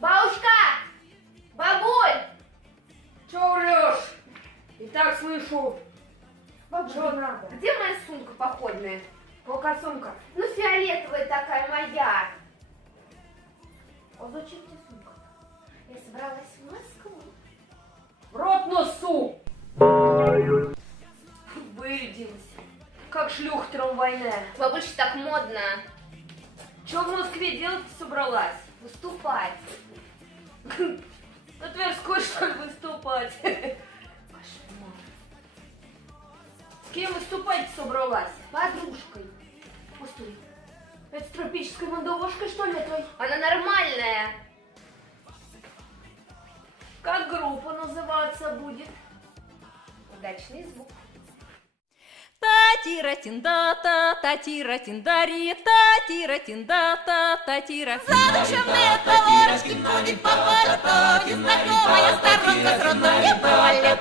Бабушка! Бабуль! Чё врешь? И так слышу. Бабушка, Что надо? где моя сумка походная? Какая сумка? Ну, фиолетовая такая моя. А зачем тебе сумка? Я собралась в Москву. В рот носу! Вырядилась. Как шлюха трамвайная. Бабулечка, так модно Чё в Москве делать собралась? выступать. На Тверской, что ли, выступать? Кошмар. С кем выступать собралась? Подружкой. Постой. Это с тропической мандавошкой, что ли, той? Она нормальная. Как группа называться будет? Удачный звук. Та-тира-тинда-та, та-тира-тиндари, та-тира-тинда-та, та-тира. Задушевные товарищи ходит по пальто, незнакомая сторонка с родным не бывали.